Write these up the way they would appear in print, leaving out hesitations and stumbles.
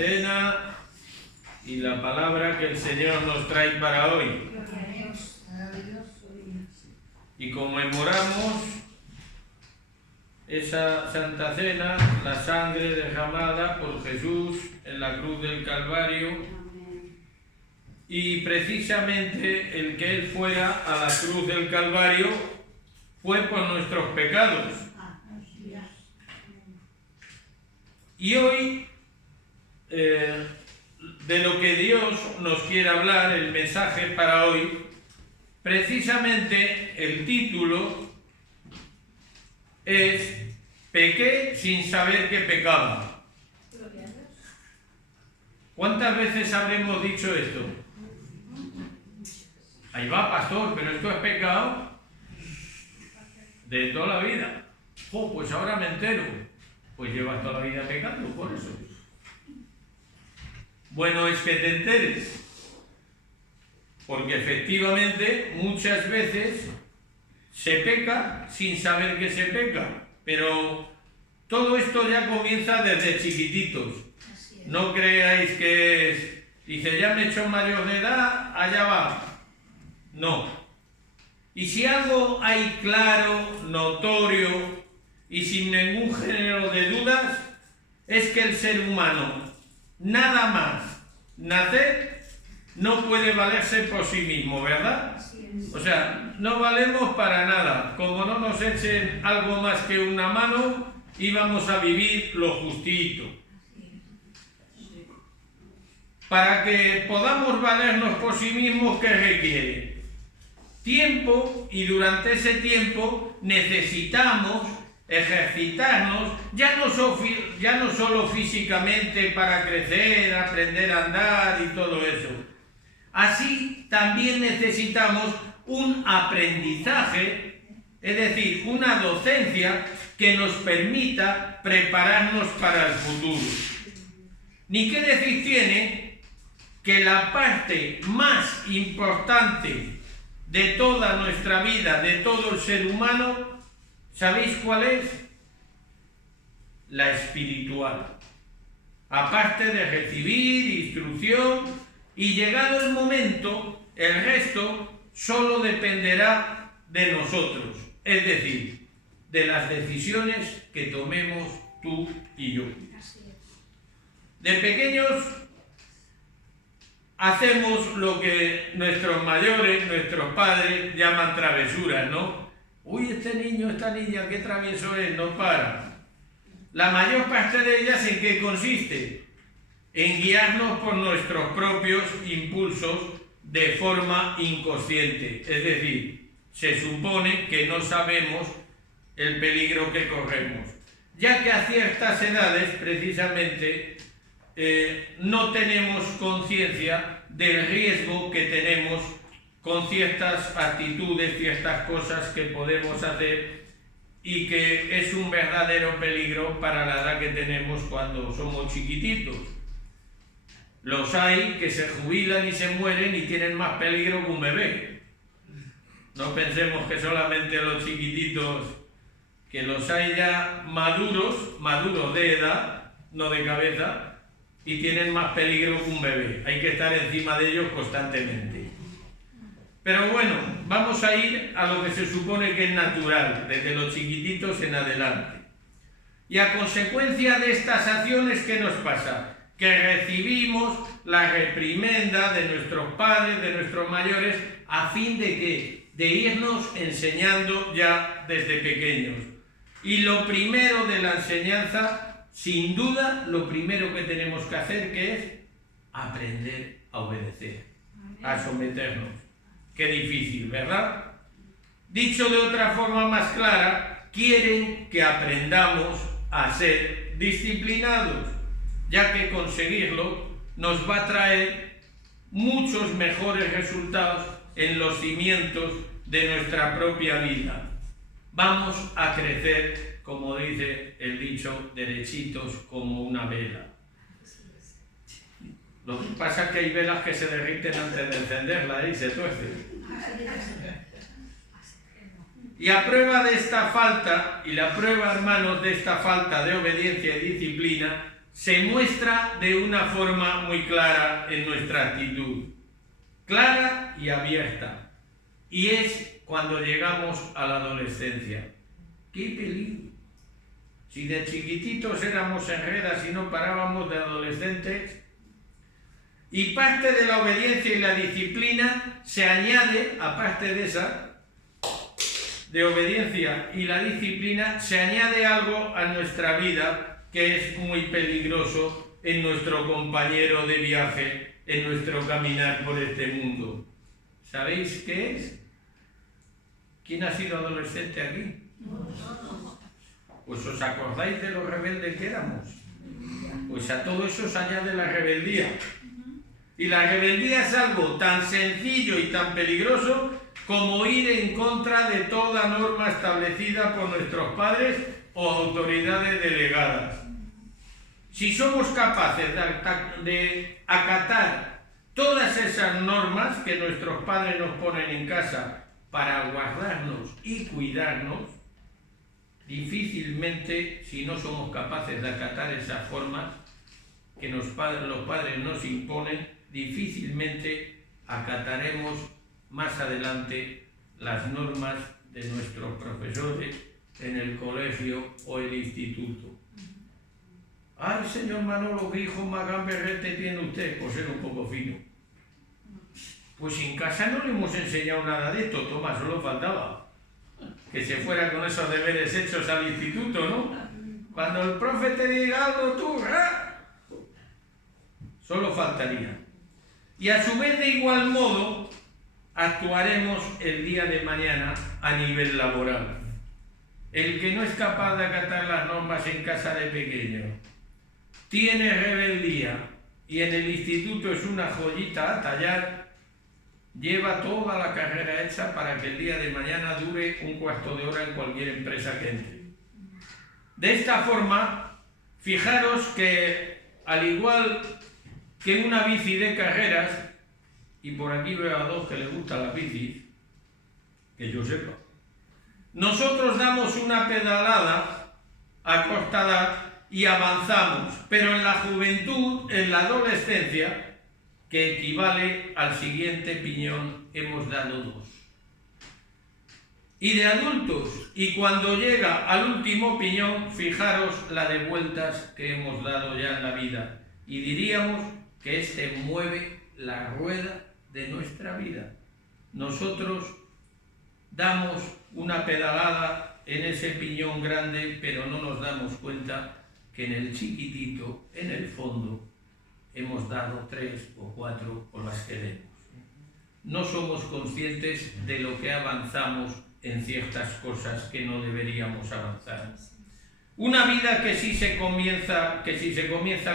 Cena y la palabra que el Señor nos trae para hoy. Y conmemoramos esa Santa Cena, la sangre derramada por Jesús en la cruz del Calvario, y precisamente el que Él fuera a la cruz del Calvario fue por nuestros pecados. Y hoy, de lo que Dios nos quiere hablar, el mensaje para hoy, precisamente el título es "Pequé sin saber que pecaba". ¿Cuántas veces habremos dicho esto? Ahí va, pastor, pero esto es pecado de toda la vida. Oh, pues ahora me entero. Pues llevas toda la vida pecando por eso. Bueno es que te enteres, porque efectivamente muchas veces se peca sin saber que se peca, pero todo esto ya comienza desde chiquititos. No creáis que dice, ya me he hecho mayor de edad, allá va. No. Y si algo hay claro, notorio y sin ningún género de dudas, es que el ser humano, nada más nacer, no puede valerse por sí mismo, ¿verdad? O sea, no valemos para nada. Como no nos echen algo más que una mano, íbamos a vivir lo justito. Para que podamos valernos por sí mismos, ¿qué requiere? Tiempo, y durante ese tiempo necesitamos ejercitarnos, ya no solo físicamente para crecer, aprender a andar y todo eso. Así también necesitamos un aprendizaje, es decir, una docencia que nos permita prepararnos para el futuro. Ni qué decir tiene que la parte más importante de toda nuestra vida, de todo el ser humano, ¿sabéis cuál es? La espiritual. Aparte de recibir instrucción, y llegado el momento, el resto solo dependerá de nosotros, es decir, de las decisiones que tomemos tú y yo. De pequeños hacemos lo que nuestros mayores, nuestros padres llaman travesuras, ¿no? Uy, este niño, esta niña, qué travieso es, no para. La mayor parte de ellas, ¿en qué consiste? En guiarnos por nuestros propios impulsos de forma inconsciente. Es decir, se supone que no sabemos el peligro que corremos, ya que a ciertas edades, precisamente, no tenemos conciencia del riesgo que tenemos con ciertas actitudes, ciertas cosas que podemos hacer, y que es un verdadero peligro para la edad que tenemos cuando somos chiquititos. Los hay que se jubilan y se mueren y tienen más peligro que un bebé. No pensemos que solamente los chiquititos, que los hay ya maduros de edad, no de cabeza, y tienen más peligro que un bebé. Hay que estar encima de ellos constantemente. Pero bueno, vamos a ir a lo que se supone que es natural, desde los chiquititos en adelante. Y a consecuencia de estas acciones, ¿qué nos pasa? Que recibimos la reprimenda de nuestros padres, de nuestros mayores, a fin de ¿qué? De irnos enseñando ya desde pequeños. Y lo primero de la enseñanza, sin duda, lo primero que tenemos que hacer, que es aprender a obedecer, a someternos. Qué difícil, ¿verdad? Dicho de otra forma más clara, quieren que aprendamos a ser disciplinados, ya que conseguirlo nos va a traer muchos mejores resultados en los cimientos de nuestra propia vida. Vamos a crecer, como dice el dicho, derechitos como una vela. Lo que pasa es que hay velas que se derriten antes de encenderla y se tuercen. Y a prueba de esta falta, y la prueba, hermanos, de esta falta de obediencia y disciplina, se muestra de una forma muy clara en nuestra actitud, clara y abierta, y es cuando llegamos a la adolescencia. ¡Qué peligro! Si de chiquititos éramos enredas y no parábamos, de adolescentes, y parte de la obediencia y la disciplina se añade, aparte de esa, de obediencia y la disciplina, se añade algo a nuestra vida que es muy peligroso en nuestro compañero de viaje, en nuestro caminar por este mundo. ¿Sabéis qué es? ¿Quién ha sido adolescente aquí? Pues ¿os acordáis de lo rebeldes que éramos? Pues a todo eso se añade la rebeldía. Y la rebeldía es algo tan sencillo y tan peligroso como ir en contra de toda norma establecida por nuestros padres o autoridades delegadas. Si somos capaces de acatar todas esas normas que nuestros padres nos ponen en casa para guardarnos y cuidarnos, difícilmente, si no somos capaces de acatar esas formas que los padres nos imponen, difícilmente acataremos más adelante las normas de nuestros profesores en el colegio o el instituto. ¡Ay, señor Manolo, qué hijo más gamberrete tiene usted! Pues era un poco fino. Pues en casa no le hemos enseñado nada de esto, toma, solo faltaba que se fuera con esos deberes hechos al instituto, ¿no? Cuando el profe te diga algo, tú, solo faltaría. Y a su vez, de igual modo, actuaremos el día de mañana a nivel laboral. El que no es capaz de acatar las normas en casa de pequeño, tiene rebeldía y en el instituto es una joyita a tallar, lleva toda la carrera hecha para que el día de mañana dure un cuarto de hora en cualquier empresa que entre. De esta forma, fijaros que al igual que una bici de carreras, y por aquí veo a dos que les gusta la bici, que yo sepa, nosotros damos una pedalada a corta edad y avanzamos, pero en la juventud, en la adolescencia, que equivale al siguiente piñón, hemos dado dos. Y de adultos, y cuando llega al último piñón, fijaros la de vueltas que hemos dado ya en la vida. Y diríamos que este mueve la rueda de nuestra vida. Nosotros damos una pedalada en ese piñón grande, pero no nos damos cuenta que en el chiquitito, en el fondo, hemos dado 3 o 4 o las que demos. No somos conscientes de lo que avanzamos en ciertas cosas que no deberíamos avanzar. Una vida que si se comienza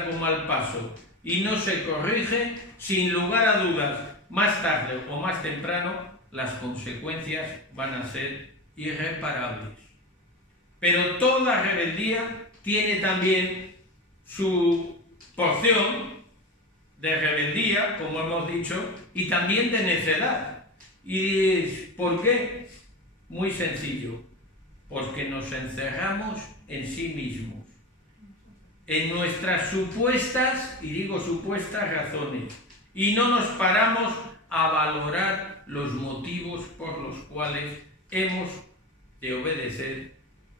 con mal paso y no se corrige, sin lugar a dudas, más tarde o más temprano, las consecuencias van a ser irreparables. Pero toda rebeldía tiene también su porción de rebeldía, como hemos dicho, y también de necedad. ¿Y por qué? Muy sencillo, porque nos encerramos en sí mismos, en nuestras supuestas, y digo supuestas, razones, y no nos paramos a valorar los motivos por los cuales hemos de obedecer,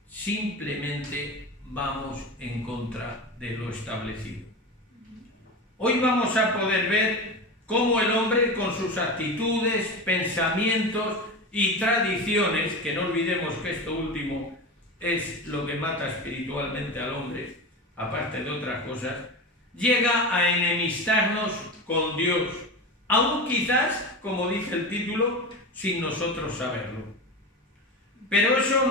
simplemente vamos en contra de lo establecido. Hoy vamos a poder ver cómo el hombre, con sus actitudes, pensamientos y tradiciones, que no olvidemos que esto último es lo que mata espiritualmente al hombre, aparte de otras cosas, llega a enemistarnos con Dios, aún quizás, como dice el título, sin nosotros saberlo. Pero eso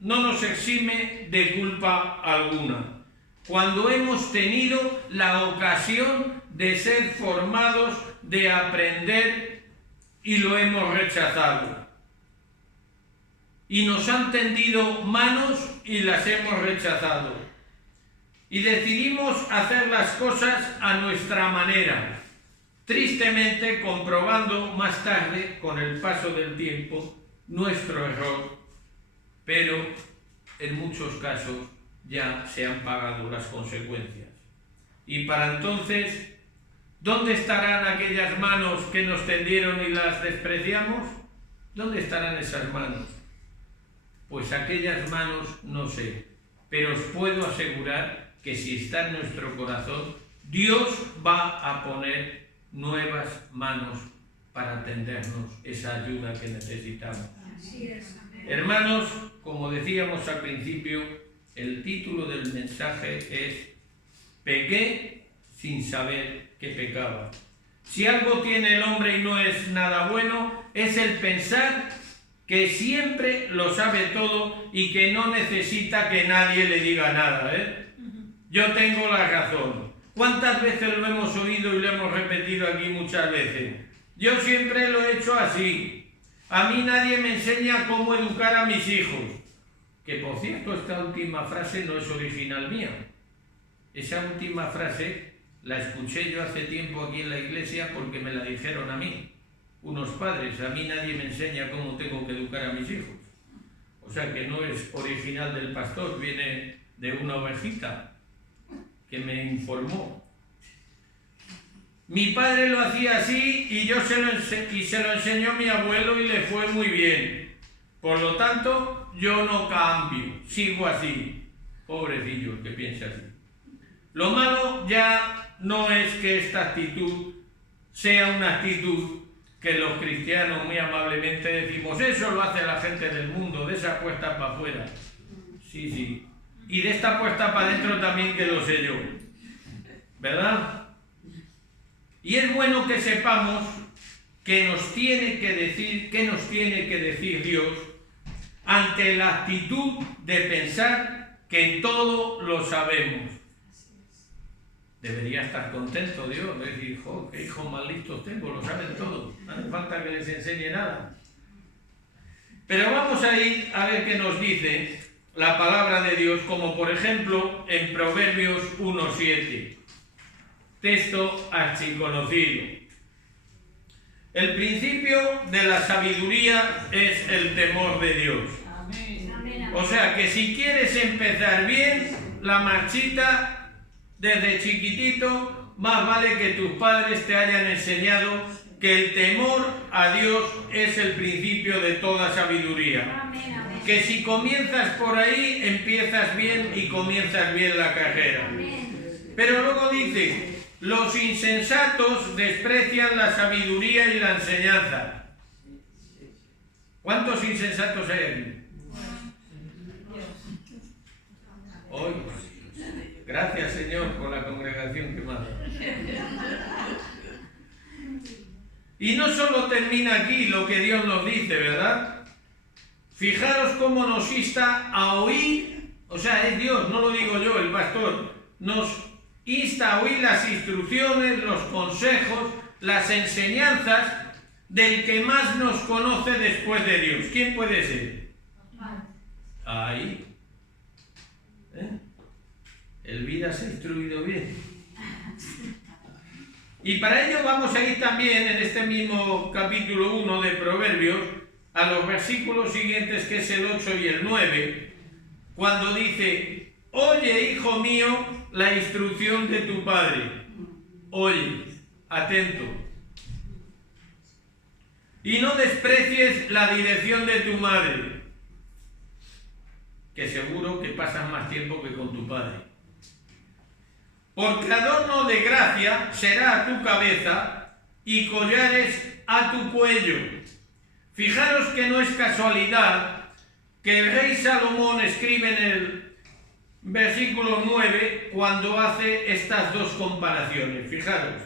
no nos exime de culpa alguna, cuando hemos tenido la ocasión de ser formados, de aprender, y lo hemos rechazado. Y nos han tendido manos y las hemos rechazado. Y decidimos hacer las cosas a nuestra manera, tristemente comprobando más tarde, con el paso del tiempo, nuestro error, pero en muchos casos ya se han pagado las consecuencias. Y para entonces, ¿dónde estarán aquellas manos que nos tendieron y las despreciamos? ¿Dónde estarán esas manos? Pues aquellas manos no sé, pero os puedo asegurar que si está en nuestro corazón, Dios va a poner nuevas manos para tendernos esa ayuda que necesitamos. Así es. Hermanos, como decíamos al principio, el título del mensaje es Pequé sin saber que pecaba. Si algo tiene el hombre y no es nada bueno, es el pensar que siempre lo sabe todo y que no necesita que nadie le diga nada, Yo tengo la razón. ¿Cuántas veces lo hemos oído y lo hemos repetido aquí muchas veces? Yo siempre lo he hecho así. A mí nadie me enseña cómo educar a mis hijos. Que por cierto, esta última frase no es original mía. Esa última frase la escuché yo hace tiempo aquí en la iglesia porque me la dijeron a mí, unos padres. A mí nadie me enseña cómo tengo que educar a mis hijos. O sea que no es original del pastor, viene de una ovejita que me informó. Mi padre lo hacía así y se lo enseñó a mi abuelo y le fue muy bien. Por lo tanto, yo no cambio, sigo así. Pobrecillo el que piensa así. Lo malo ya no es que esta actitud sea una actitud que los cristianos muy amablemente decimos, eso lo hace la gente del mundo, de esa puerta para afuera. Sí. Y de esta puerta para adentro también que lo sé yo. ¿Verdad? Y es bueno que sepamos qué nos tiene que decir Dios ante la actitud de pensar que todo lo sabemos. Debería estar contento Dios, decir, qué hijos más listos tengo, lo saben todo, no hace falta que les enseñe nada. Pero vamos a ir a ver qué nos dice la palabra de Dios, como por ejemplo en Proverbios 1:7, texto archiconocido. El principio de la sabiduría es el temor de Dios. Amén. O sea que si quieres empezar bien la marchita desde chiquitito, más vale que tus padres te hayan enseñado que el temor a Dios es el principio de toda sabiduría. Amén. Que si comienzas por ahí, empiezas bien y comienzas bien la carrera. Amén. Pero luego dice, los insensatos desprecian la sabiduría y la enseñanza. ¿Cuántos insensatos hay aquí? Hoy. Gracias, Señor, por la congregación que manda. Y no solo termina aquí lo que Dios nos dice, ¿verdad? Fijaros cómo nos insta a oír, o sea, es Dios, no lo digo yo, el pastor, nos insta a oír las instrucciones, los consejos, las enseñanzas del que más nos conoce después de Dios. ¿Quién puede ser? Ahí. Elvira se ha instruido bien. Y para ello vamos a ir también en este mismo capítulo 1 de Proverbios a los versículos siguientes, que es el 8 y el 9, cuando dice, oye, hijo mío, la instrucción de tu padre. Oye, atento. Y no desprecies la dirección de tu madre, que seguro que pasas más tiempo que con tu padre. Porque adorno de gracia será a tu cabeza y collares a tu cuello. Fijaros que no es casualidad que el rey Salomón escribe en el versículo 9 cuando hace estas dos comparaciones. Fijaros,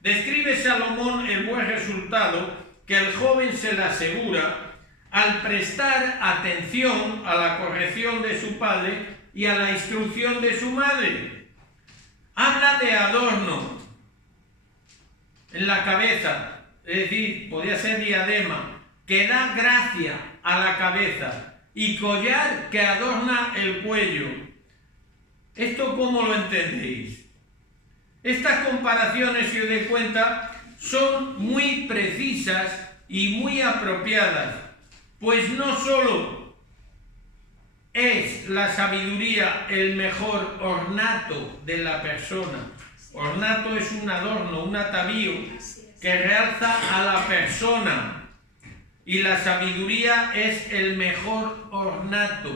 describe Salomón el buen resultado que el joven se le asegura al prestar atención a la corrección de su padre y a la instrucción de su madre. Habla de adorno en la cabeza, es decir, podría ser diadema, que da gracia a la cabeza, y collar que adorna el cuello. ¿Esto cómo lo entendéis? Estas comparaciones, si os dais cuenta, son muy precisas y muy apropiadas, pues no solo ¿Es la sabiduría el mejor ornato de la persona? Ornato es un adorno, un atavío que realza a la persona. Y la sabiduría es el mejor ornato,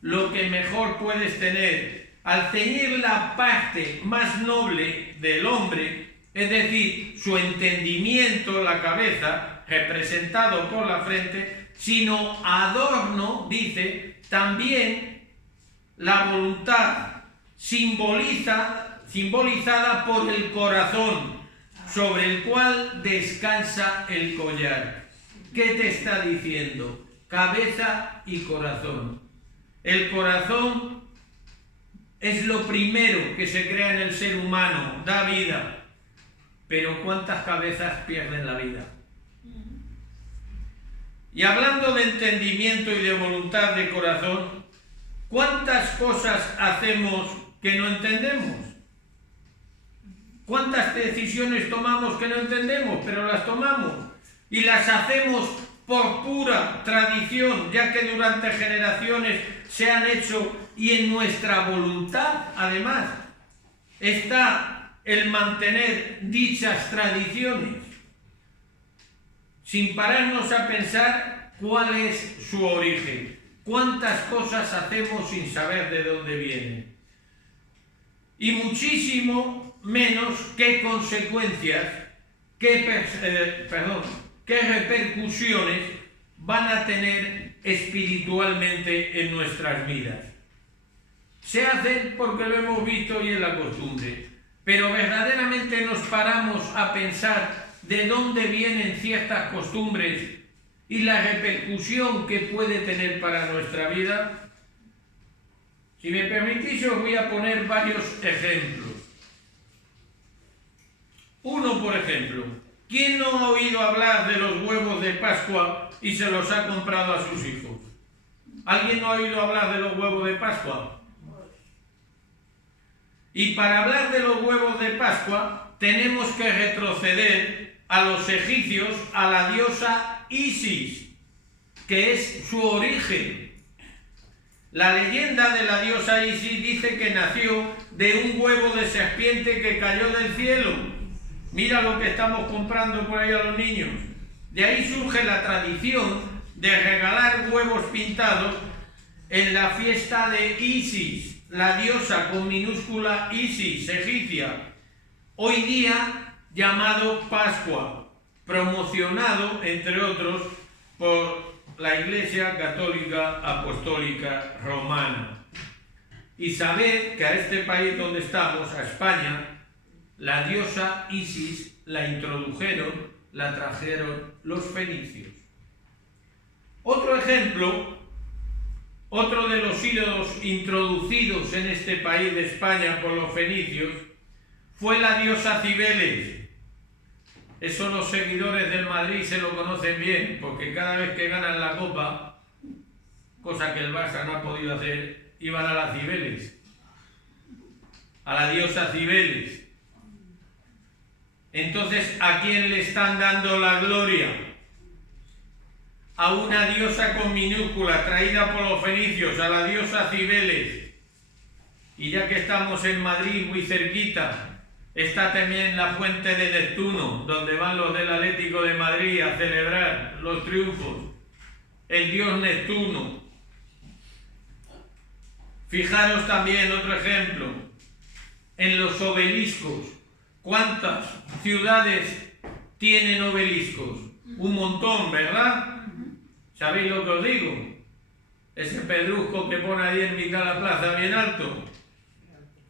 lo que mejor puedes tener. Al ceñir la parte más noble del hombre, es decir, su entendimiento, la cabeza, representado por la frente, sino adorno, dice, también la voluntad simbolizada por el corazón, sobre el cual descansa el collar. ¿Qué te está diciendo? Cabeza y corazón. El corazón es lo primero que se crea en el ser humano, da vida. Pero ¿cuántas cabezas pierden la vida? Y hablando de entendimiento y de voluntad de corazón, ¿cuántas cosas hacemos que no entendemos? ¿Cuántas decisiones tomamos que no entendemos, pero las tomamos? Y las hacemos por pura tradición, ya que durante generaciones se han hecho, y en nuestra voluntad, además, está el mantener dichas tradiciones, sin pararnos a pensar cuál es su origen. ¿Cuántas cosas hacemos sin saber de dónde vienen? Y muchísimo menos qué consecuencias, qué repercusiones van a tener espiritualmente en nuestras vidas. Se hacen porque lo hemos visto y es la costumbre, pero verdaderamente nos paramos a pensar de dónde vienen ciertas costumbres y la repercusión que puede tener para nuestra vida. Si me permitís, os voy a poner varios ejemplos. Uno, por ejemplo, ¿quién no ha oído hablar de los huevos de Pascua y se los ha comprado a sus hijos? ¿Alguien no ha oído hablar de los huevos de Pascua? Y para hablar de los huevos de Pascua tenemos que retroceder a los egipcios, a la diosa Isis, que es su origen. La leyenda de la diosa Isis dice que nació de un huevo de serpiente que cayó del cielo. Mira lo que estamos comprando por ahí a los niños. De ahí surge la tradición de regalar huevos pintados en la fiesta de Isis, la diosa con minúscula Isis, egipcia, hoy día llamado Pascua, promocionado, entre otros, por la Iglesia Católica Apostólica Romana. Y sabed que a este país donde estamos, a España, la diosa Isis la introdujeron, la trajeron los fenicios. Otro ejemplo, otro de los ídolos introducidos en este país de España por los fenicios, fue la diosa Cibeles. Eso los seguidores del Madrid se lo conocen bien, porque cada vez que ganan la Copa, cosa que el Barça no ha podido hacer, iban a la Cibeles, a la diosa Cibeles. Entonces, ¿a quién le están dando la gloria? A una diosa con minúscula traída por los fenicios, a la diosa Cibeles. Y ya que estamos en Madrid, muy cerquita, está también la fuente de Neptuno, donde van los del Atlético de Madrid a celebrar los triunfos. El dios Neptuno. Fijaros también otro ejemplo, en los obeliscos. ¿Cuántas ciudades tienen obeliscos? Un montón, ¿verdad? ¿Sabéis lo que os digo? Ese pedrusco que pone ahí en mitad de la plaza bien alto.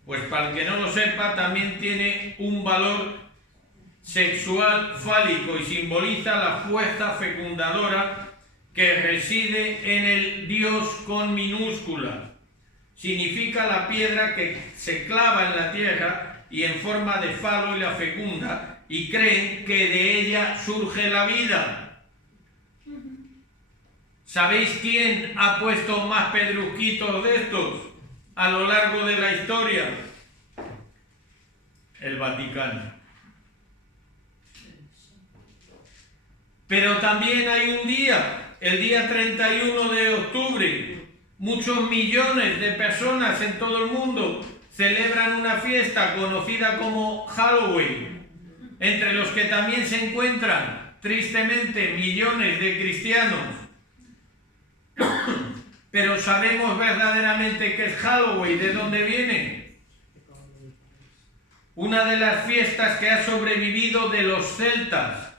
Pues para el que no lo sepa, también tiene un valor sexual fálico y simboliza la fuerza fecundadora que reside en el Dios con minúscula. Significa la piedra que se clava en la tierra y en forma de falo y la fecunda, y creen que de ella surge la vida. ¿Sabéis quién ha puesto más pedrusquitos de estos a lo largo de la historia? El Vaticano. Pero también hay un día, el día 31 de octubre, muchos millones de personas en todo el mundo celebran una fiesta conocida como Halloween, entre los que también se encuentran, tristemente, millones de cristianos. Pero ¿sabemos verdaderamente qué es Halloween? ¿De dónde viene? Una de las fiestas que ha sobrevivido de los celtas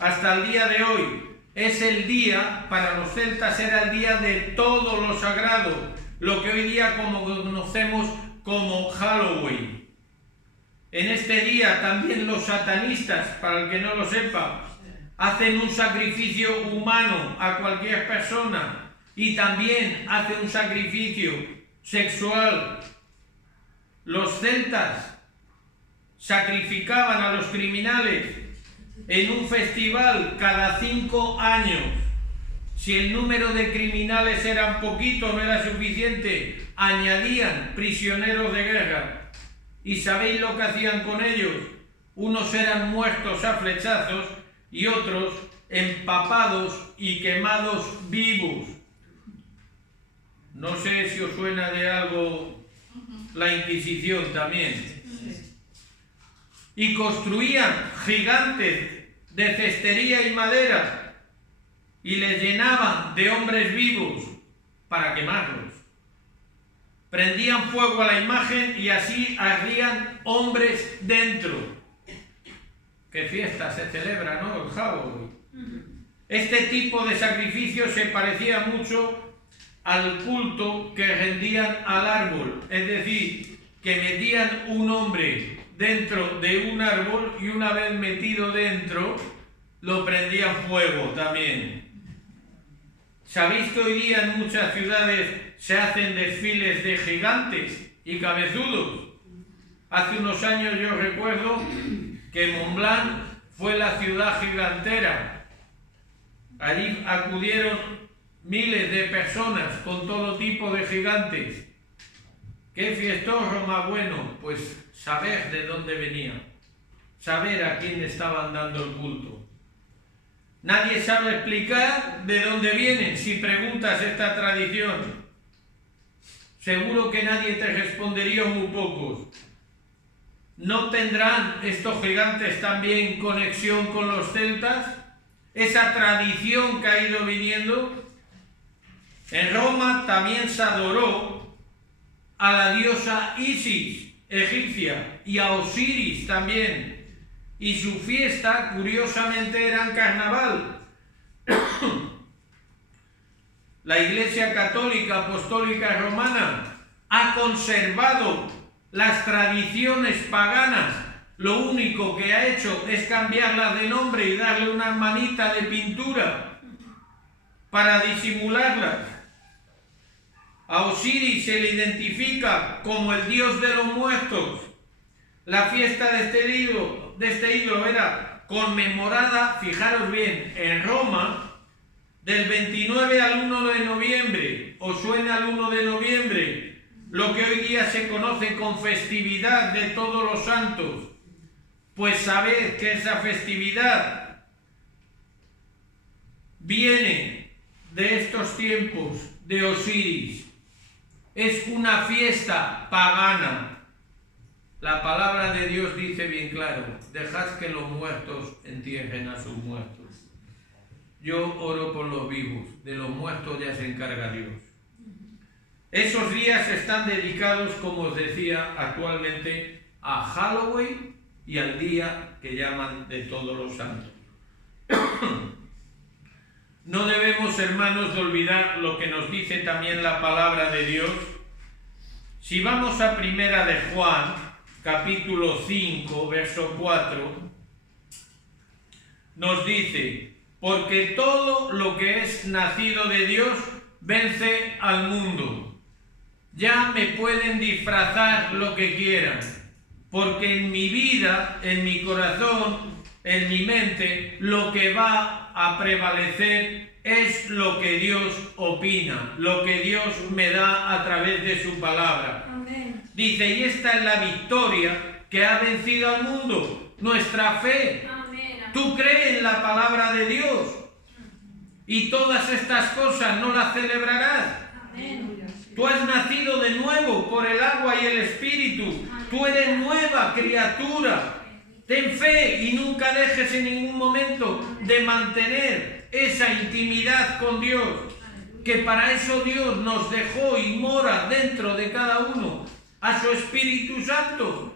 hasta el día de hoy. Es el día, para los celtas era el día de todo lo sagrado, lo que hoy día conocemos como Halloween. En este día también los satanistas, para el que no lo sepa, hacen un sacrificio humano a cualquier persona y también hacen un sacrificio sexual. Los celtas sacrificaban a los criminales en un festival cada 5 años. Si el número de criminales era poquito, no era suficiente, añadían prisioneros de guerra. ¿Y sabéis lo que hacían con ellos? Unos eran muertos a flechazos y otros empapados y quemados vivos. No sé si os suena de algo la Inquisición también. Y construían gigantes de cestería y madera y les llenaban de hombres vivos para quemarlos. Prendían fuego a la imagen y así ardían hombres dentro. ¿Qué fiesta se celebra, no? El Halloween. Este tipo de sacrificio se parecía mucho al culto que rendían al árbol, es decir, que metían un hombre dentro de un árbol y una vez metido dentro lo prendían fuego también. ¿Sabéis que hoy día en muchas ciudades se hacen desfiles de gigantes y cabezudos? Hace unos años yo recuerdo que Mont Blanc fue la ciudad gigantera. Allí acudieron miles de personas con todo tipo de gigantes. ¿Qué fiestorro más bueno? Pues saber de dónde venía, saber a quién le estaban dando el culto. Nadie sabe explicar de dónde vienen si preguntas esta tradición. Seguro que nadie te respondería, muy pocos. ¿No tendrán estos gigantes también conexión con los celtas? Esa tradición que ha ido viniendo. En Roma también se adoró a la diosa Isis, egipcia, y a Osiris también. Y su fiesta, curiosamente, era en carnaval. La Iglesia Católica Apostólica Romana ha conservado las tradiciones paganas. Lo único que ha hecho es cambiarlas de nombre y darle una manita de pintura para disimularlas. A Osiris se le identifica como el dios de los muertos. La fiesta de este ídolo era conmemorada, fijaros bien, en Roma, del 29 al 1 de noviembre. ¿Os suena al 1 de noviembre? Lo que hoy día se conoce con festividad de todos los santos. Pues sabed que esa festividad viene de estos tiempos de Osiris. Es una fiesta pagana. La palabra de Dios dice bien claro: dejad que los muertos entierren a sus muertos. Yo oro por los vivos, de los muertos ya se encarga Dios. Esos días están dedicados, como os decía, actualmente a Halloween y al día que llaman de todos los santos. No debemos, hermanos, de olvidar lo que nos dice también la palabra de Dios. Si vamos a Primera de Juan, capítulo 5, verso 4, nos dice: porque todo lo que es nacido de Dios vence al mundo. Ya me pueden disfrazar lo que quieran, porque en mi vida, en mi corazón, en mi mente, lo que va a prevalecer es lo que Dios opina, lo que Dios me da a través de su palabra. Amén. Dice, y esta es la victoria que ha vencido al mundo, nuestra fe. Amén. Tú crees en la palabra de Dios y todas estas cosas no las celebrarás. Tú has nacido de nuevo por el agua y el espíritu. Tú eres nueva criatura. Ten fe y nunca dejes en ningún momento de mantener esa intimidad con Dios, que para eso Dios nos dejó y mora dentro de cada uno, a su Espíritu Santo.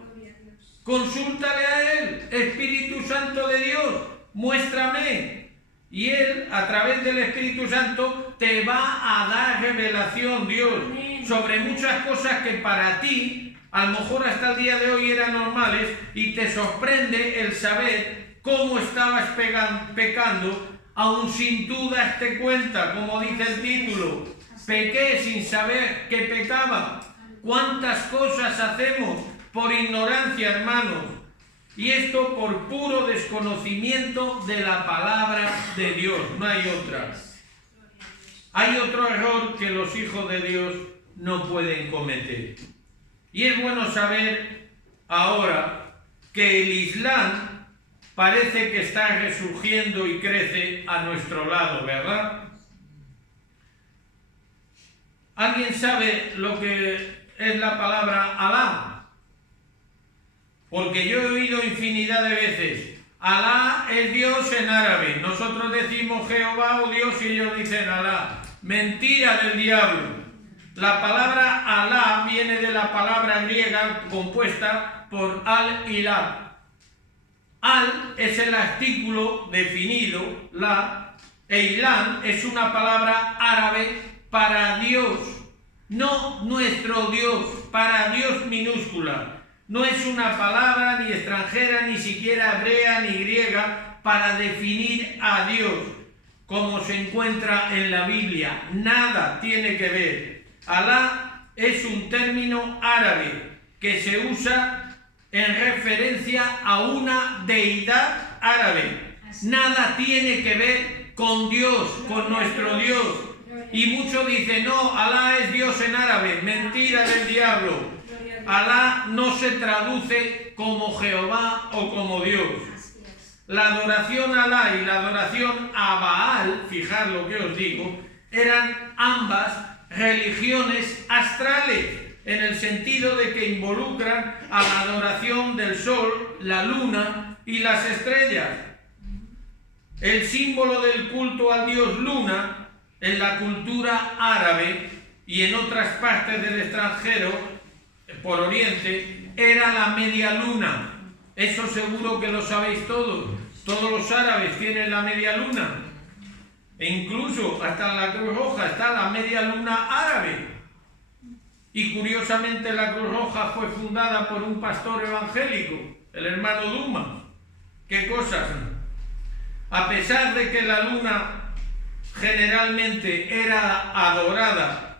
Consúltale a Él, Espíritu Santo de Dios, muéstrame. Y Él, a través del Espíritu Santo, te va a dar revelación, Dios, sobre muchas cosas que para ti, a lo mejor hasta el día de hoy eran normales, y te sorprende el saber cómo estabas pecando, aún sin duda te cuenta, como dice el título, pequé sin saber que pecaba. ¿Cuántas cosas hacemos por ignorancia, hermanos? Y esto por puro desconocimiento de la palabra de Dios, no hay otra. Hay otro error que los hijos de Dios no pueden cometer. Y es bueno saber ahora que el Islam parece que está resurgiendo y crece a nuestro lado, ¿verdad? ¿Alguien sabe lo que es la palabra Alá? Porque yo he oído infinidad de veces, Alá es Dios en árabe. Nosotros decimos Jehová o Dios y ellos dicen Alá. Mentira del diablo. La palabra Alá viene de la palabra griega compuesta por al-ilah. Al es el artículo definido, la, e ilan es una palabra árabe para Dios. No nuestro Dios, para Dios minúscula. No es una palabra ni extranjera, ni siquiera hebrea ni griega para definir a Dios, como se encuentra en la Biblia. Nada tiene que ver. Alá es un término árabe que se usa en referencia a una deidad árabe. Nada tiene que ver con Dios, con nuestro Dios. Y muchos dicen, no, Alá es Dios en árabe. Mentira del diablo. Alá no se traduce como Jehová o como Dios. La adoración a Alá y la adoración a Baal, fijad lo que os digo, eran ambas religiones astrales, en el sentido de que involucran a la adoración del sol, la luna y las estrellas. El símbolo del culto al dios luna, en la cultura árabe y en otras partes del extranjero, por Oriente, era la media luna. Eso seguro que lo sabéis todos. Todos los árabes tienen la media luna. E incluso hasta en la Cruz Roja está la media luna árabe. Y curiosamente la Cruz Roja fue fundada por un pastor evangélico, el hermano Duma. ¿Qué cosas? A pesar de que la luna generalmente era adorada,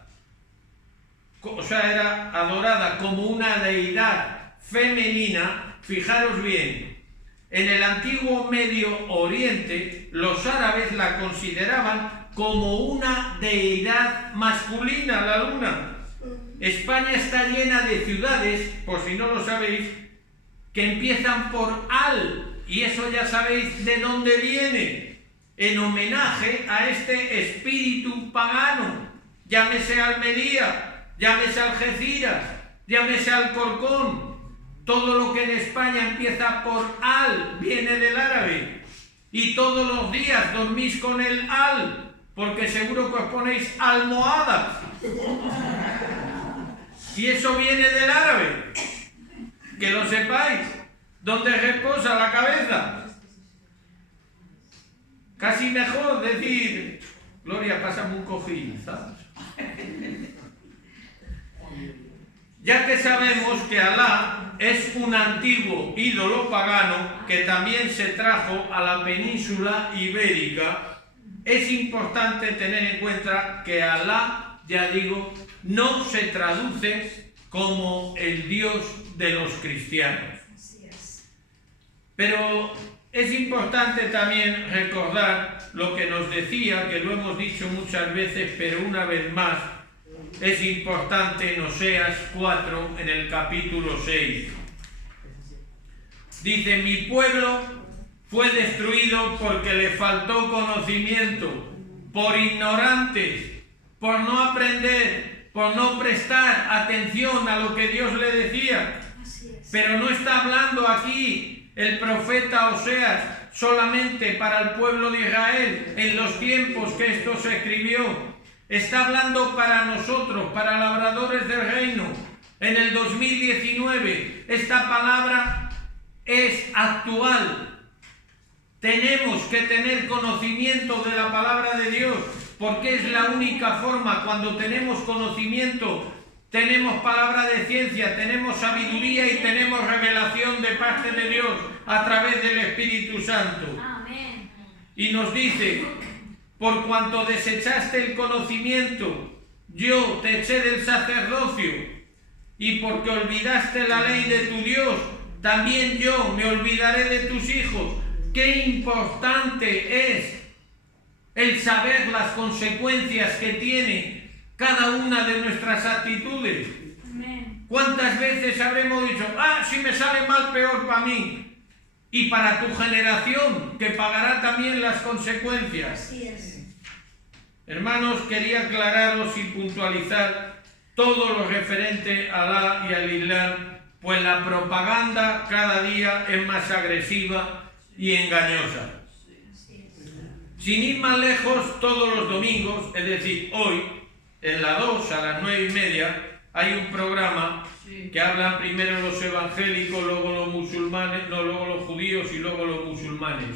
era adorada como una deidad femenina, fijaros bien, en el antiguo Medio Oriente los árabes la consideraban como una deidad masculina, la luna. España está llena de ciudades, por si no lo sabéis, que empiezan por Al, y eso ya sabéis de dónde viene, en homenaje a este espíritu pagano, llámese Almería, llámese Algeciras, llámese Alcorcón. Todo lo que en España empieza por Al viene del árabe. Y todos los días dormís con el Al, porque seguro que os ponéis almohadas. Y eso viene del árabe. Que lo sepáis. Donde reposa la cabeza. Casi mejor decir, Gloria, pásame un cojín, ¿sabes? Ya que sabemos que Alá es un antiguo ídolo pagano que también se trajo a la península ibérica, es importante tener en cuenta que Alá, ya digo, no se traduce como el Dios de los cristianos. Pero es importante también recordar lo que nos decía, que lo hemos dicho muchas veces, pero una vez más, es importante en Oseas 4, en el capítulo 6. Dice, mi pueblo fue destruido porque le faltó conocimiento, por ignorantes, por no aprender, por no prestar atención a lo que Dios le decía. Así es. Pero no está hablando aquí el profeta Oseas solamente para el pueblo de Israel en los tiempos que esto se escribió. Está hablando para nosotros, para labradores del reino. En el 2019 esta palabra es actual. Tenemos que tener conocimiento de la palabra de Dios, porque es la única forma. Cuando tenemos conocimiento, tenemos palabra de ciencia, tenemos sabiduría y tenemos revelación de parte de Dios a través del Espíritu Santo. Amén. Y nos dice: por cuanto desechaste el conocimiento, yo te eché del sacerdocio, y porque olvidaste la ley de tu Dios, también yo me olvidaré de tus hijos. Qué importante es el saber las consecuencias que tiene cada una de nuestras actitudes. Amén. ¿Cuántas veces habremos dicho: si me sale mal, peor para mí y para tu generación, que pagará también las consecuencias? Así es. Hermanos, quería aclararos y puntualizar todo lo referente a Alá y al Islam, pues la propaganda cada día es más agresiva y engañosa. Así es. Sin ir más lejos, todos los domingos, es decir, hoy, en la 2 a las 9:30, hay un programa que hablan primero los evangélicos, luego los musulmanes, luego los judíos y luego los musulmanes.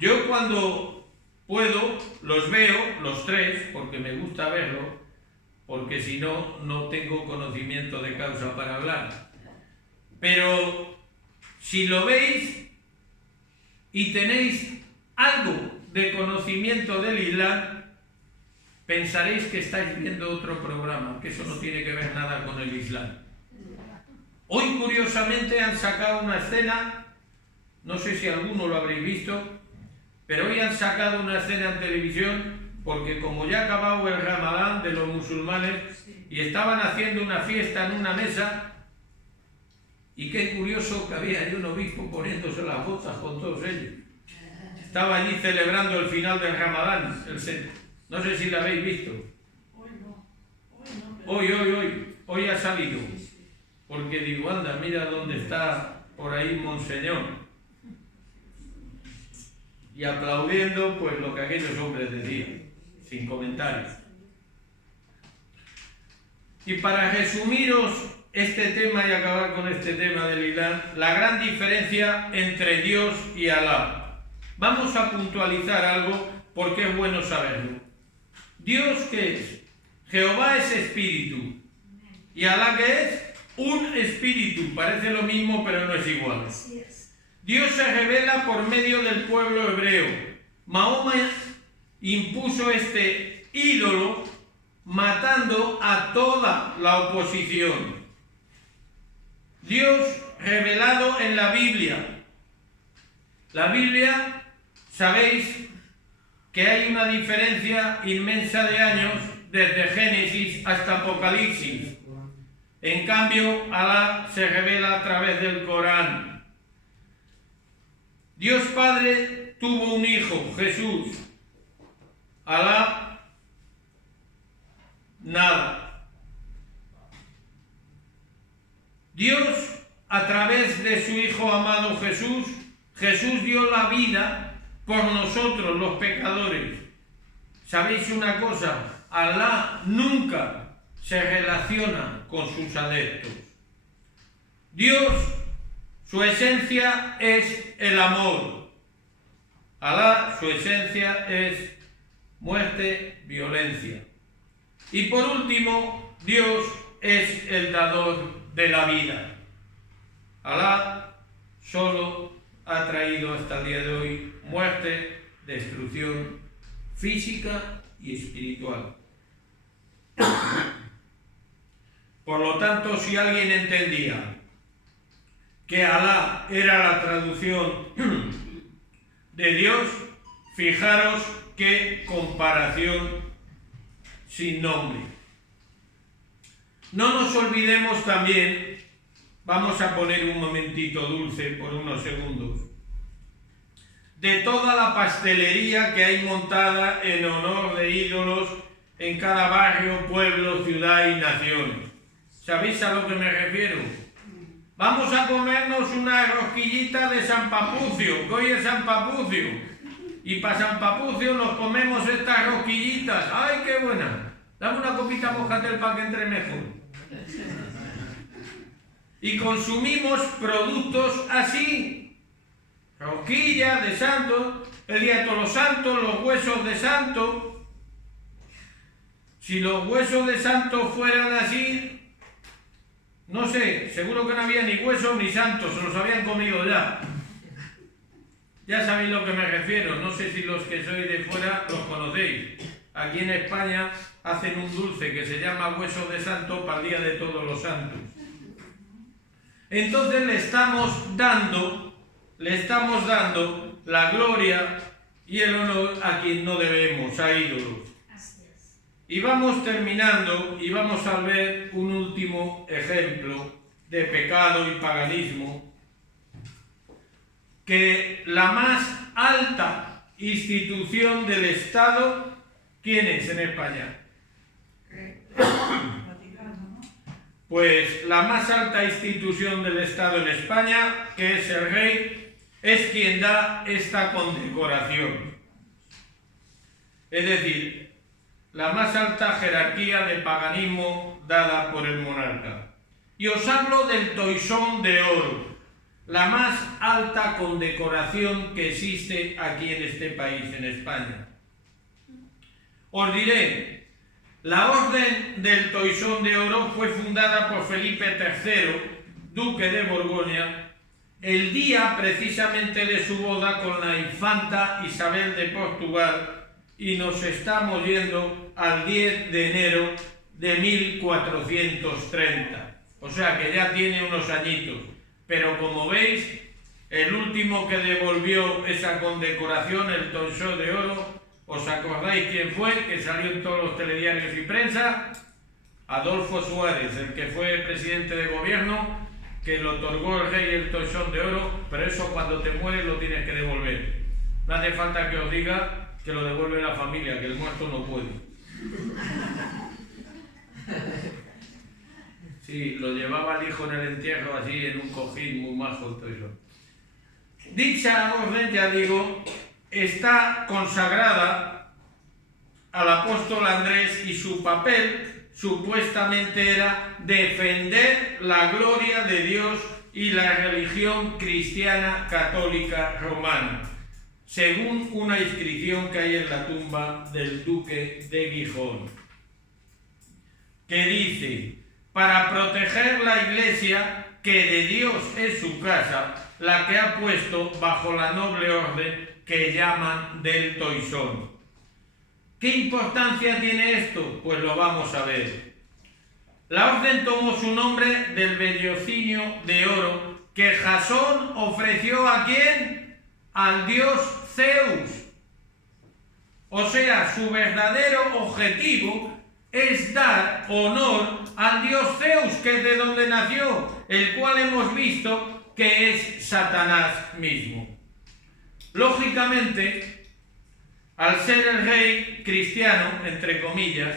Yo cuando puedo los veo, los tres, porque me gusta verlo, porque si no, no tengo conocimiento de causa para hablar. Pero si lo veis y tenéis algo de conocimiento del Islam, pensaréis que estáis viendo otro programa, que eso no tiene que ver nada con el Islam. Hoy, curiosamente, han sacado una escena, no sé si alguno lo habréis visto, pero hoy han sacado una escena en televisión, porque como ya ha acabado el Ramadán de los musulmanes, y estaban haciendo una fiesta en una mesa, y qué curioso que había allí un obispo poniéndose las botas con todos ellos. Estaba allí celebrando el final del Ramadán, no sé si lo habéis visto. Hoy ha salido, porque digo, anda, mira dónde está por ahí Monseñor. Y aplaudiendo pues lo que aquellos hombres decían, sin comentarios. Y para resumiros este tema y acabar con este tema del Islam, la gran diferencia entre Dios y Alá. Vamos a puntualizar algo porque es bueno saberlo. ¿Dios qué es? Jehová es espíritu. ¿Y Alá qué es? Un espíritu. Parece lo mismo, pero no es igual. Así es. Dios se revela por medio del pueblo hebreo. Mahoma impuso este ídolo matando a toda la oposición. Dios revelado en la Biblia. La Biblia, sabéis que hay una diferencia inmensa de años desde Génesis hasta Apocalipsis. En cambio, Alá se revela a través del Corán. Dios Padre tuvo un hijo, Jesús. Alá, nada. Dios, a través de su Hijo amado Jesús, Jesús dio la vida por nosotros, los pecadores. ¿Sabéis una cosa? Alá nunca se relaciona con sus adeptos. Dios, su esencia es el amor. Alá, su esencia es muerte, violencia. Y por último, Dios es el dador de la vida. Alá solo ha traído hasta el día de hoy muerte, destrucción física y espiritual. Por lo tanto, si alguien entendía que Alá era la traducción de Dios, fijaros qué comparación sin nombre. No nos olvidemos también, vamos a poner un momentito dulce por unos segundos, de toda la pastelería que hay montada en honor de ídolos en cada barrio, pueblo, ciudad y nación. ¿Sabéis a lo que me refiero? Vamos a comernos una rosquillita de San Papucio, que hoy es San Papucio. Y para San Papucio nos comemos estas rosquillitas. ¡Ay, qué buena! Dame una copita Mojatel para que entre mejor. Y consumimos productos así. Rosquilla de santo, el día de todos los santos, los huesos de santo. Si los huesos de santo fueran así, no sé, seguro que no había ni huesos ni santos, se los habían comido ya. Ya sabéis lo que me refiero, no sé si los que sois de fuera los conocéis. Aquí en España hacen un dulce que se llama hueso de santo para el día de todos los santos. Entonces le estamos dando la gloria y el honor a quien no debemos, a ídolos. Y vamos terminando y vamos a ver un último ejemplo de pecado y paganismo, que la más alta institución del Estado, ¿quién es en España? Pues la más alta institución del Estado en España, que es el rey, es quien da esta condecoración. Es decir, la más alta jerarquía de paganismo dada por el monarca. Y os hablo del toisón de oro, la más alta condecoración que existe aquí en este país, en España. Os diré, la Orden del Toisón de Oro fue fundada por Felipe III, duque de Borgoña, el día precisamente de su boda con la infanta Isabel de Portugal, y nos estamos yendo al 10 de enero de 1430. O sea que ya tiene unos añitos. Pero como veis, el último que devolvió esa condecoración, el Toisón de Oro, ¿os acordáis quién fue? Que salió en todos los telediarios y prensa. Adolfo Suárez, el que fue presidente de gobierno, que le otorgó el rey el Toisón de Oro, pero eso cuando te mueres lo tienes que devolver. No hace falta que os diga que lo devuelve la familia, que el muerto no puede. Sí, lo llevaba el hijo en el entierro así, en un cojín muy majo el Toisón. Dicha orden, ya digo, está consagrada al apóstol Andrés, y su papel supuestamente era defender la gloria de Dios y la religión cristiana católica romana, según una inscripción que hay en la tumba del duque de Gijón, que dice: para proteger la iglesia, que de Dios es su casa, la que ha puesto bajo la noble orden que llaman del Toisón. ¿Qué importancia tiene esto? Pues lo vamos a ver. La orden tomó su nombre del vellocinio de oro que Jasón ofreció ¿a quién? Al dios Zeus. O sea, su verdadero objetivo es dar honor al dios Zeus, que es de donde nació, el cual hemos visto que es Satanás mismo. Lógicamente, al ser el rey cristiano, entre comillas,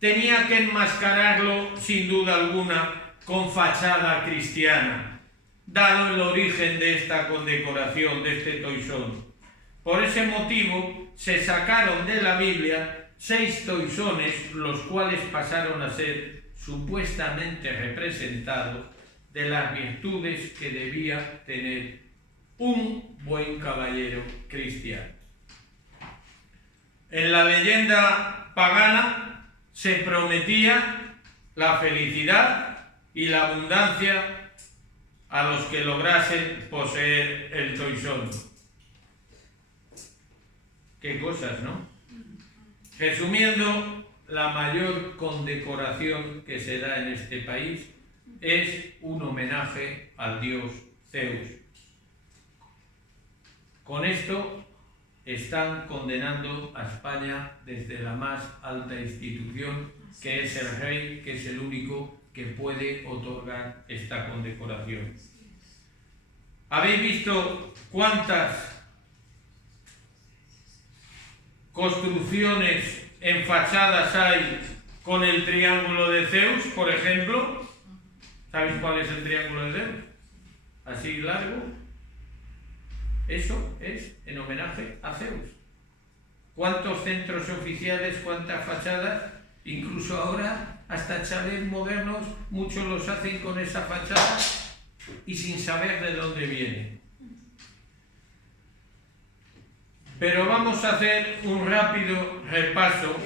tenía que enmascararlo sin duda alguna con fachada cristiana, dado el origen de esta condecoración, de este toisón. Por ese motivo se sacaron de la Biblia 6 toisones, los cuales pasaron a ser supuestamente representados de las virtudes que debía tener un buen caballero cristiano. En la leyenda pagana se prometía la felicidad y la abundancia a los que lograsen poseer el toisón. Qué cosas, ¿no? Resumiendo, la mayor condecoración que se da en este país es un homenaje al dios Zeus. Con esto están condenando a España desde la más alta institución, que es el rey, que es el único que puede otorgar esta condecoración. ¿Habéis visto cuántas construcciones en fachadas hay con el triángulo de Zeus, por ejemplo. ¿Sabéis cuál es el triángulo de Zeus? Así largo. Eso es en homenaje a Zeus. ¿Cuántos centros oficiales, cuántas fachadas? Incluso ahora, hasta chalets modernos, muchos los hacen con esa fachada y sin saber de dónde viene. Pero vamos a hacer un rápido repaso,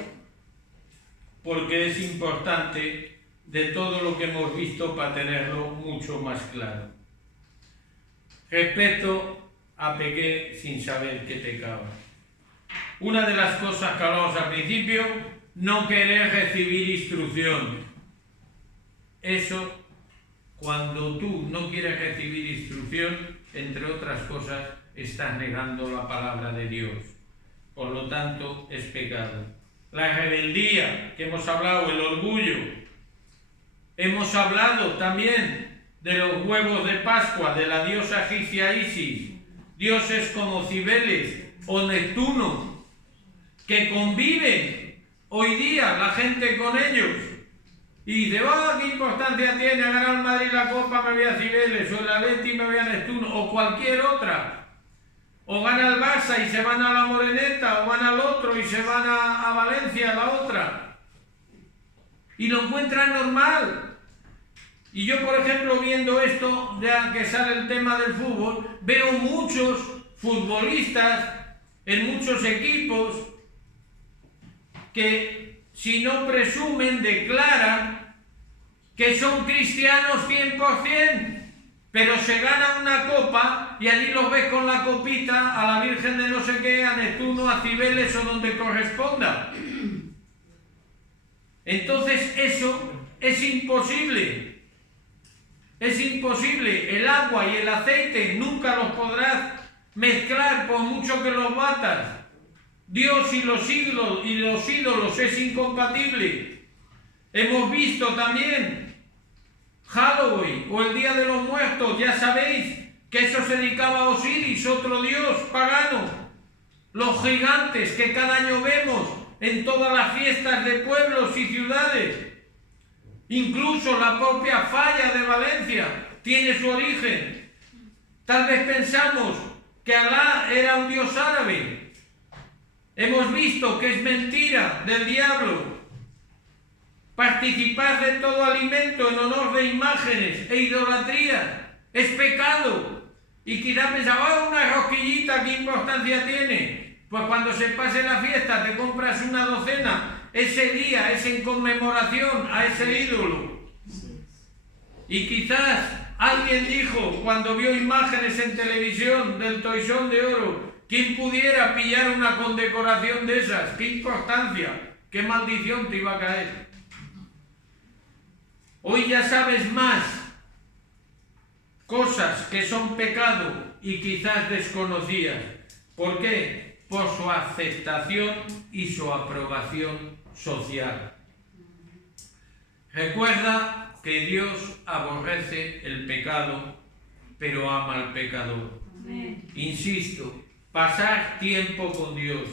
porque es importante, de todo lo que hemos visto para tenerlo mucho más claro. Respecto a pequé sin saber que pecaba. Una de las cosas que hablamos al principio, no querer recibir instrucción. Eso, cuando tú no quieres recibir instrucción, entre otras cosas, estás negando la palabra de Dios. Por lo tanto, es pecado. La rebeldía, que hemos hablado, el orgullo. Hemos hablado también de los huevos de Pascua, de la diosa egipcia Isis, dioses como Cibeles o Neptuno, que conviven hoy día la gente con ellos. Y dice, ¿qué importancia tiene ganar el Madrid la Copa? Me voy a Cibeles, o el Atleti me voy a Neptuno, o cualquier otra. O gana el Barça y se van a la Moreneta, o van al otro y se van a Valencia, a la otra. Y lo encuentran normal. Y yo, por ejemplo, viendo esto, ya que sale el tema del fútbol, veo muchos futbolistas en muchos equipos que, si no presumen, declaran que son cristianos 100%, pero se ganan una copa y allí los ves con la copita a la Virgen de no sé qué, a Neptuno, a Cibeles o donde corresponda. Entonces eso es imposible. Es imposible. El agua y el aceite nunca los podrás mezclar por mucho que los batas. Dios y los ídolos es incompatible. Hemos visto también Halloween o el Día de los Muertos, ya sabéis que eso se dedicaba a Osiris, otro dios pagano. Los gigantes que cada año vemos en todas las fiestas de pueblos y ciudades. Incluso la propia falla de Valencia tiene su origen. Tal vez pensamos que Alá era un dios árabe. Hemos visto que es mentira del diablo. Participar de todo alimento en honor de imágenes e idolatría es pecado. Y quizá pensaba, una rosquillita, ¿qué importancia tiene? Pues cuando se pase la fiesta te compras una docena. Ese día es en conmemoración a ese ídolo. Y quizás alguien dijo, cuando vio imágenes en televisión del Toisón de Oro, ¿quién pudiera pillar una condecoración de esas? ¿Qué importancia? ¿Qué maldición te iba a caer? Hoy ya sabes más cosas que son pecado y quizás desconocías. ¿Por qué? Por su aceptación y su aprobación social. Recuerda que Dios aborrece el pecado, pero ama al pecador. Amén. Insisto, pasar tiempo con Dios,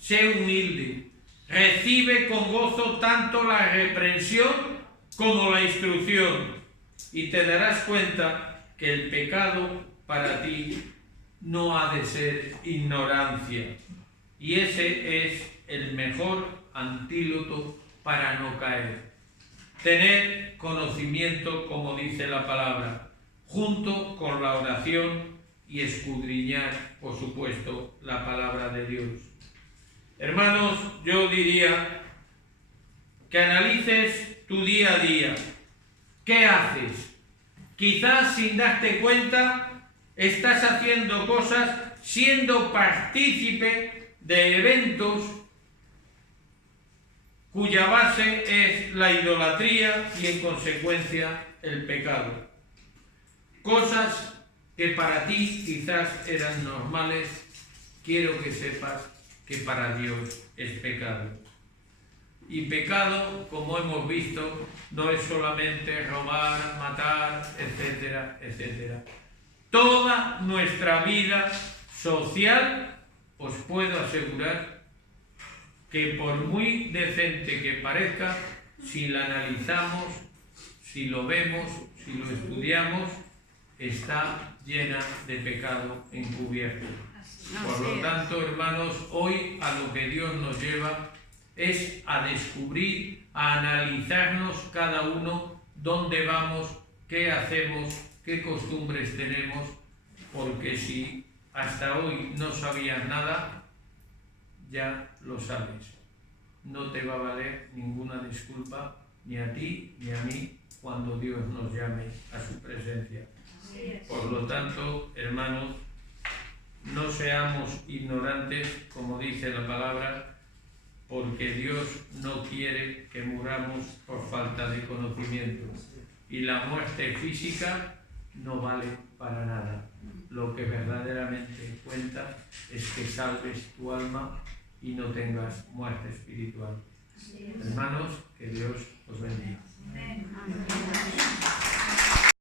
sé humilde, recibe con gozo tanto la reprensión como la instrucción, y te darás cuenta que el pecado para ti no ha de ser ignorancia, y ese es el mejor antídoto para no caer. Tener conocimiento, como dice la palabra, junto con la oración y escudriñar, por supuesto, la palabra de Dios. Hermanos, yo diría que analices tu día a día. ¿Qué haces? Quizás sin darte cuenta estás haciendo cosas, siendo partícipe de eventos cuya base es la idolatría y en consecuencia el pecado. Cosas que para ti quizás eran normales, quiero que sepas que para Dios es pecado. Y pecado, como hemos visto, no es solamente robar, matar, etcétera, etcétera. Toda nuestra vida social, os puedo asegurar que por muy decente que parezca, si la analizamos, si lo vemos, si lo estudiamos, está llena de pecado encubierto. Por lo tanto, hermanos, hoy a lo que Dios nos lleva es a descubrir, a analizarnos cada uno dónde vamos, qué hacemos, qué costumbres tenemos, porque si hasta hoy no sabías nada, ya lo sabes. No te va a valer ninguna disculpa, ni a ti ni a mí, cuando Dios nos llame a su presencia. Por lo tanto, hermanos, no seamos ignorantes, como dice la palabra, porque Dios no quiere que muramos por falta de conocimiento. Y la muerte física no vale para nada. Lo que verdaderamente cuenta es que salves tu alma y no tengas muerte espiritual. Hermanos, que Dios os bendiga. Amén.